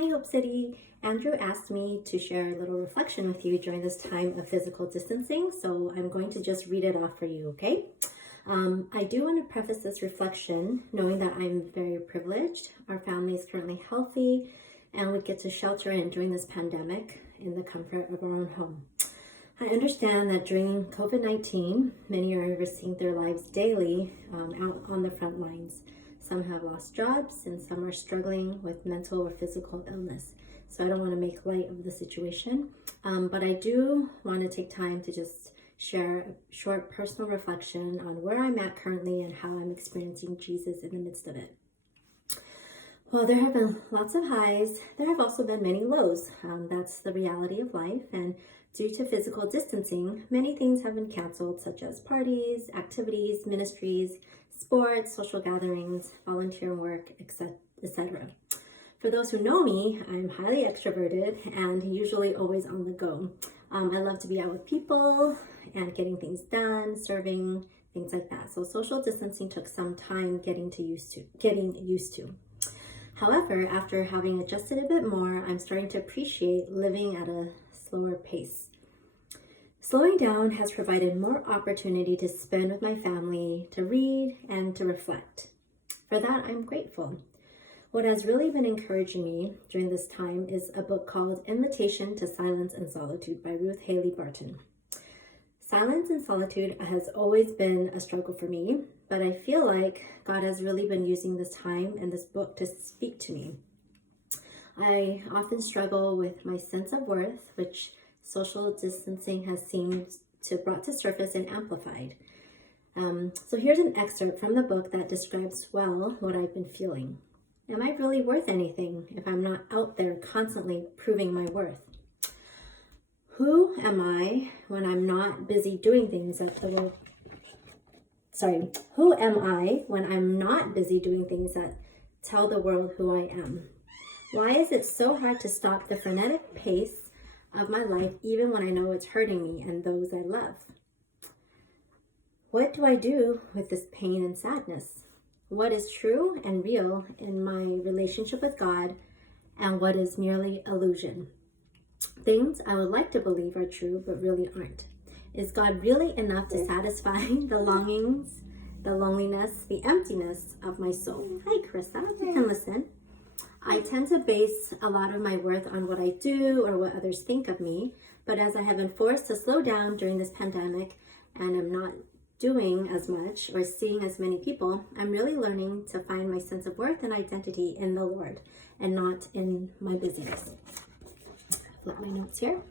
Hi, Hope City. Andrew asked me to share a little reflection with you during this time of physical distancing, so I'm going to just read it off for you, okay? I do want to preface this reflection knowing that I'm very privileged. Our family is currently healthy, and we get to shelter in during this pandemic in the comfort of our own home. I understand that during COVID-19, many are risking their lives daily out on the front lines. Some have lost jobs and some are struggling with mental or physical illness. So I don't want to make light of the situation, but I do want to take time to just share a short personal reflection on where I'm at currently and how I'm experiencing Jesus in the midst of it. Well, there have been lots of highs. There have also been many lows. That's the reality of life. And due to physical distancing, many things have been canceled, such as parties, activities, ministries, sports, social gatherings, volunteer work, etc. For those who know me, I'm highly extroverted and usually always on the go. I love to be out with people and getting things done, serving, things like that. So social distancing took some time getting used to. However, after having adjusted a bit more, I'm starting to appreciate living at a slower pace. Slowing down has provided more opportunity to spend with my family, to read, and to reflect. For that, I'm grateful. What has really been encouraging me during this time is a book called Invitation to Silence and Solitude by Ruth Haley Barton. Silence and solitude has always been a struggle for me, but I feel like God has really been using this time and this book to speak to me. I often struggle with my sense of worth, which social distancing has seemed to brought to surface and amplified. So here's an excerpt from the book that describes well what I've been feeling. Am I really worth anything if I'm not out there constantly proving my worth? Who am I when I'm not busy doing things Who am I when I'm not busy doing things that tell the world who I am? Why is it so hard to stop the frenetic pace of my life even when I know it's hurting me and those I love? What do I do with this pain and sadness? What is true and real in my relationship with God, and what is merely illusion? Things I would like to believe are true but really aren't. Is God really enough to satisfy the longings, the loneliness, the emptiness of my soul? Hi, Carissa. You can listen. I tend to base a lot of my worth on what I do or what others think of me, but as I have been forced to slow down during this pandemic and am not doing as much or seeing as many people, I'm really learning to find my sense of worth and identity in the Lord and not in my busyness. Flip my notes here.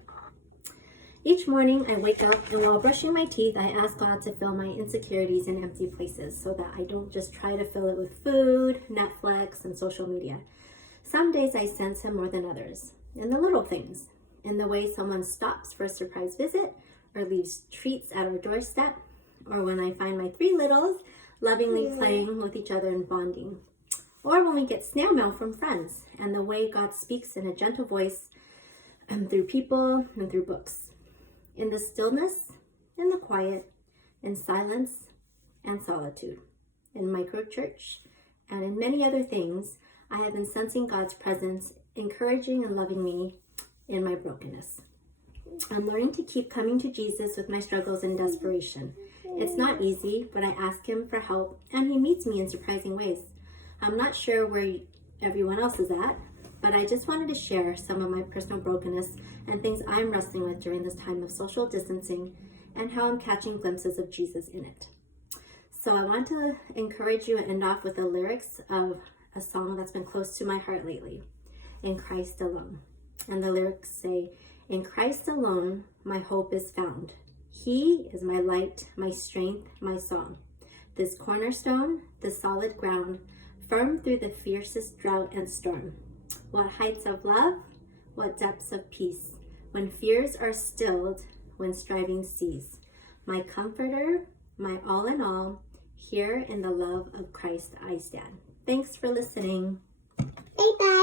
Each morning I wake up and while brushing my teeth, I ask God to fill my insecurities in empty places so that I don't just try to fill it with food, Netflix, and social media. Some days I sense Him more than others, in the little things, in the way someone stops for a surprise visit or leaves treats at our doorstep, or when I find my three littles lovingly playing with each other and bonding, or when we get snail mail from friends, and the way God speaks in a gentle voice through people and through books. In the stillness, in the quiet, in silence and solitude, in microchurch, and in many other things, I have been sensing God's presence, encouraging and loving me in my brokenness. I'm learning to keep coming to Jesus with my struggles and desperation. It's not easy, but I ask Him for help, and He meets me in surprising ways. I'm not sure where everyone else is at, but I just wanted to share some of my personal brokenness and things I'm wrestling with during this time of social distancing and how I'm catching glimpses of Jesus in it. So I want to encourage you and end off with the lyrics of a song that's been close to my heart lately, In Christ Alone. And the lyrics say, "In Christ alone, my hope is found. He is my light, my strength, my song. This cornerstone, this solid ground, firm through the fiercest drought and storm. What heights of love, what depths of peace, when fears are stilled, when striving cease. My comforter, my all in all, here in the love of Christ I stand." Thanks for listening.